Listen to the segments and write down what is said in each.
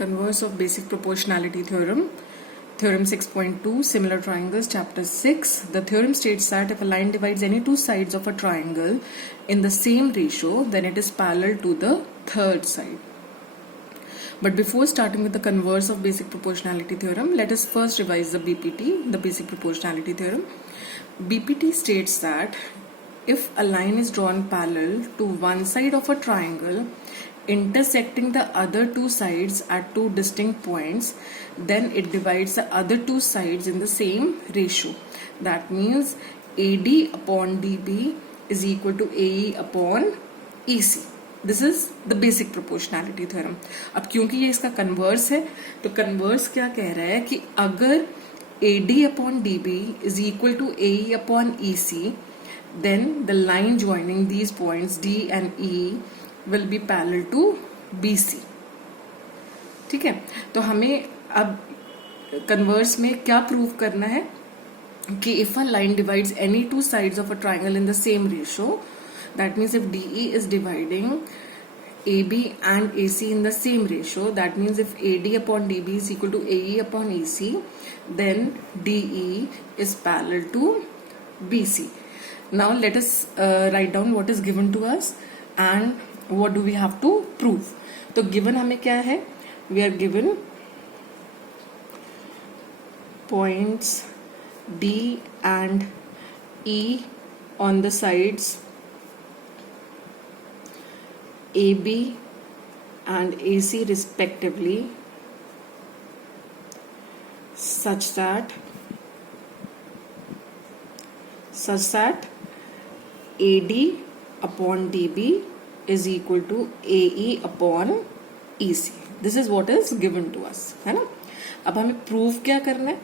Converse of basic proportionality theorem. Theorem 6.2, similar triangles, chapter 6. The theorem states that if a line divides any two sides of a triangle in the same ratio, then it is parallel to the third side. But before starting with the converse of basic proportionality theorem, let us first revise the BPT, the basic proportionality theorem. BPT states that if a line is drawn parallel to one side of a triangle intersecting the other two sides at two distinct points, then it divides the other two sides in the same ratio. That means AD upon DB is equal to AE upon EC. This is the basic proportionality theorem. अब क्योंकि ये इसका converse है, तो converse क्या कह रहा है कि अगर AD upon DB is equal to AE upon EC, then the line joining these points D and E will be parallel to BC. ठीक है, तो हमें अब कन्वर्स में क्या प्रूव करना है कि if a line divides any two sides of a triangle in the same ratio, that means if DE is dividing AB and AC in the same ratio, that means if AD upon DB is equal to AE upon EC, then DE is parallel to BC. Now let us write down what is given to us and what do we have to prove. तो given हमें क्या है? We are given points D and E on the sides AB and AC respectively, such that AD upon DB is equal to AE upon EC. This is what is given to us, है ना. अब हमें prove क्या करना है?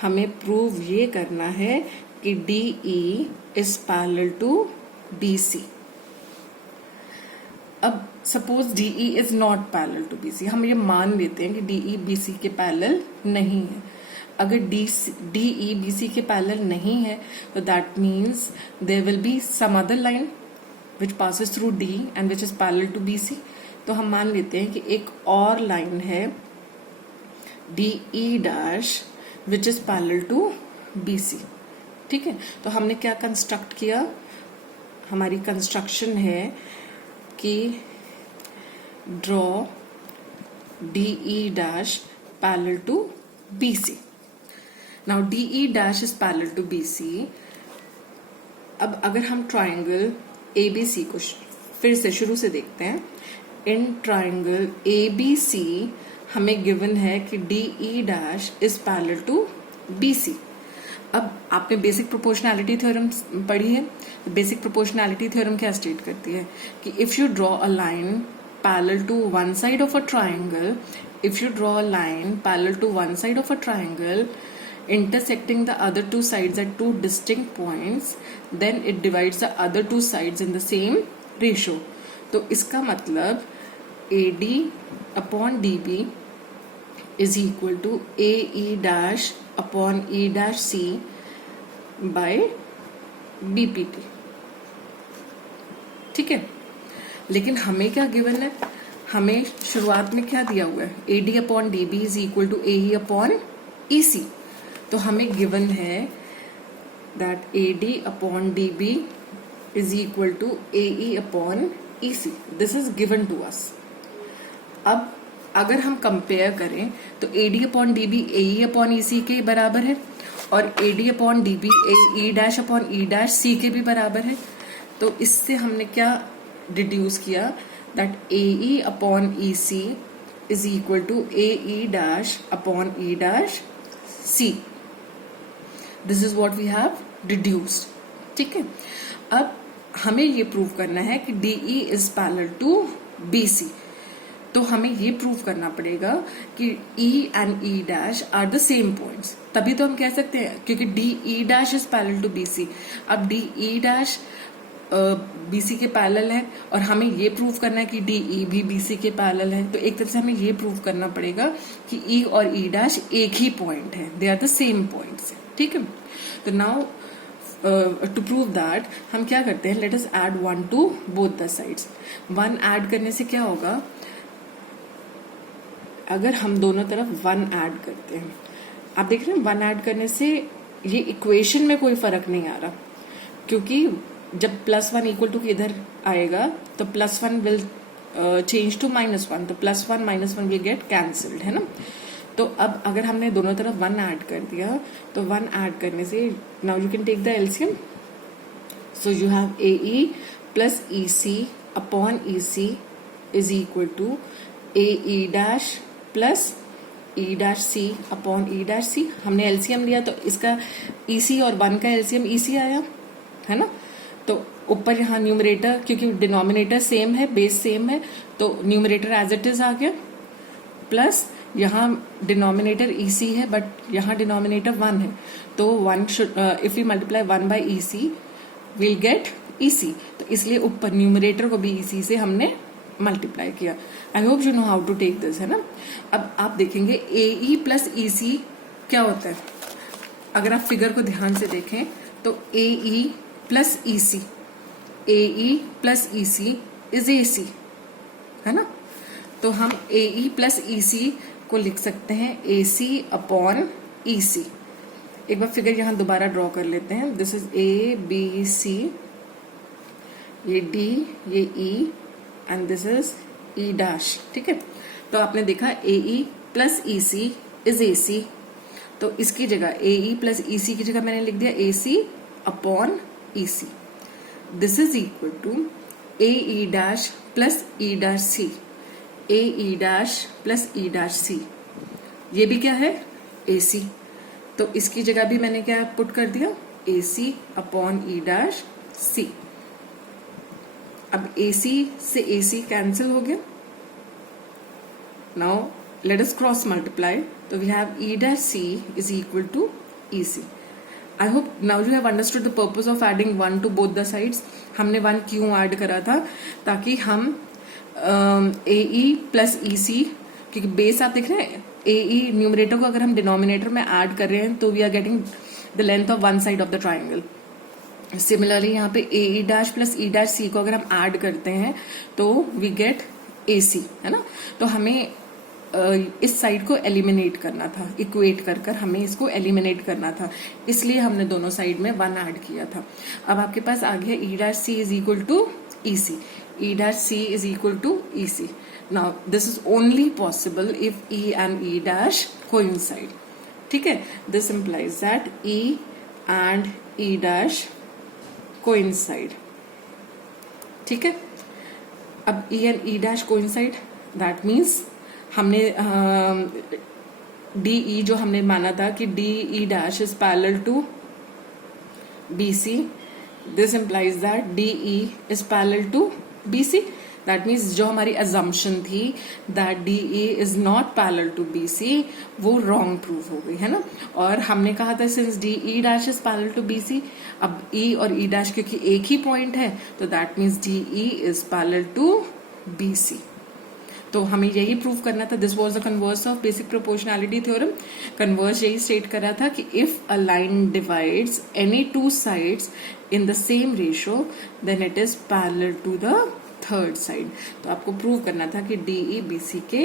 हमें prove ये करना है कि DE is parallel to BC. अब suppose DE is not parallel to BC, हम ये मान लेते हैं कि DE BC के पैरेलल नहीं है. अगर DE BC के पैरेलल नहीं है, तो that means there will be some other line which passes through D and which is parallel to BC. तो हम मान लेते हैं कि एक और लाइन है DE dash which is parallel to BC. ठीक है, तो हमने क्या कंस्ट्रक्ट किया? हमारी कंस्ट्रक्शन है कि draw DE dash parallel to BC. Now DE dash is parallel to BC. अब अगर हम ट्राइंगल ABC को फिर से शुरू से देखते हैं, इन ट्राइंगल ABC हमें गिवन है कि DE dash is parallel to BC. अब आपने बेसिक प्रोपोर्शनैलिटी थ्योरम पढ़ी है. बेसिक प्रोपोर्शनैलिटी थ्योरम क्या स्टेट करती है कि if you draw a line parallel to one side of a triangle, if you draw a line parallel to one side of a triangle intersecting the other two sides at two distinct points, then it divides the other two sides in the same ratio. तो इसका मतलब AD upon DB is equal to AE dash upon E dash C by BPT. ठीक है, लेकिन हमें क्या given है? हमें शुरुआत में क्या दिया हुआ है? AD upon DB is equal to AE upon EC. तो हमें गिवन है that AD upon DB is equal to AE upon EC. This is given to us. अब अगर हम कंपेयर करें तो AD upon DB AE upon EC के बराबर है और AD upon DB E dash upon E dash C के भी बराबर है. तो इससे हमने क्या डिड्यूस किया? That AE upon EC is equal to AE dash upon E dash C. This is what we have deduced. ठीक है, अब हमें ये प्रूव करना है कि DE is parallel to BC. तो हमें ये प्रूव करना पड़ेगा कि E and E dash are the same points. तभी तो हम कह सकते हैं, क्योंकि DE dash is parallel to BC. अब DE डैश BC के पैरेलल है और हमें ये प्रूव करना है कि DE भी BC के पैरेलल है. तो एक तरह से हमें ये प्रूव करना पड़ेगा कि E और E डैश एक ही पॉइंट है, they are the same points. ठीक है, तो नाउ टू प्रूव दैट हम क्या करते हैं? Let us add 1 to both the sides. 1 add करने से क्या होगा? अगर हम दोनों तरफ 1 ऐड करते हैं, आप देख रहे हैं 1 ऐड करने से ये इक्वेशन में कोई फर्क नहीं आ रहा, क्योंकि जब +1 इक्वल टू इधर आएगा तो +1 विल चेंज टू -1, तो +1 -1 विल गेट कैंसल्ड, है ना। तो अब अगर हमने दोनों तरफ 1 ऐड कर दिया तो 1 ऐड करने से now you can take the LCM, so you have AE plus EC upon EC is equal to AE dash plus E'C upon E'C। हमने एलसीएम लिया तो इसका EC और 1 का एलसीएम EC आया, है ना। तो ऊपर यहाँ न्यूमरेटर, क्योंकि डिनोमिनेटर सेम है, बेस सेम है, तो न्यूमरेटर एज इट इज आ गया, प्लस यहाँ डिनोमिनेटर EC है बट यहाँ डिनोमिनेटर 1 है, तो 1 should if you multiply 1 by EC will get EC, तो इसलिए ऊपर न्यूमरेटर को भी EC से हमने मल्टीप्लाई किया। I hope you know how to take this, है ना। अब आप देखेंगे AE प्लस EC क्या होता है। अगर आप फिगर को ध्यान से देखें तो AE plus EC, AE plus EC is AC, है ना। तो हम AE प्लस EC को लिख सकते हैं AC अपॉन EC। एक बार फिगर यहां दोबारा ड्रॉ कर लेते हैं। दिस इज ABC, ये D, ये E and this is E dash, ठीक है। तो आपने देखा AE plus EC is AC, तो इसकी जगह AE प्लस EC की जगह मैंने लिख दिया AC upon EC। This is equal to AE dash plus E dash C, AE dash plus E dash C, ये भी क्या है AC, तो इसकी जगह भी मैंने क्या पुट कर दिया AC upon E dash C। अब AC से AC कैंसिल हो गया, now let us cross multiply, तो we have E dash C is equal to EC। I hope now you have understood the purpose of adding 1 to both the sides. हमने 1 क्यों add करा था, ताकि हम AE plus EC, क्योंकि base आप देख रहे हैं AE न्यूमरेटर को अगर हम डिनोमिनेटर में ऐड कर रहे हैं तो we are getting the length of 1 side of the triangle. Similarly यहाँ पे AE dash plus E dash C को अगर हम ऐड करते हैं तो वी गेट AC, है ना। तो हमें इस साइड को एलिमिनेट करना था, इक्वेट कर कर हमें इसको एलिमिनेट करना था, इसलिए हमने दोनों साइड में 1 ऐड किया था। अब आपके पास आ गया E dash C is equal to EC, E dash C is equal to EC। Now this is only possible if E and E dash coincide, ठीक है। This implies that E and E dash coincide, ठीक है। अब E and E dash coincide, that means हमने DE जो हमने माना था कि DE dash is parallel to BC, this implies that DE is parallel to BC। That means जो हमारी अजम्पशन थी that DE is not parallel to BC, वो रॉन्ग प्रूव हो गई, है ना। और हमने कहा था since DE dash is parallel to BC, अब E और E डैश क्योंकि एक ही पॉइंट है तो that means DE is parallel to BC। तो हमें यही प्रूव करना था। This was the converse of basic proportionality theorem. Converse यही स्टेट कर रहा था कि if a line divides any 2 sides in the same ratio then it is parallel to the third side. तो आपको प्रूव करना था कि DE BC के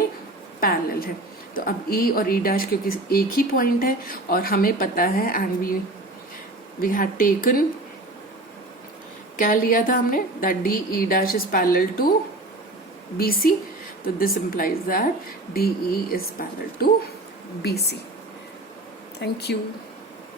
पैरेलल है। तो अब E और E डैश क्योंकि एक ही पॉइंट है और हमें पता है एंड वी हैड टेकन, क्या लिया था हमने, that DE dash is parallel to BC, so this implies that DE is parallel to BC. Thank you.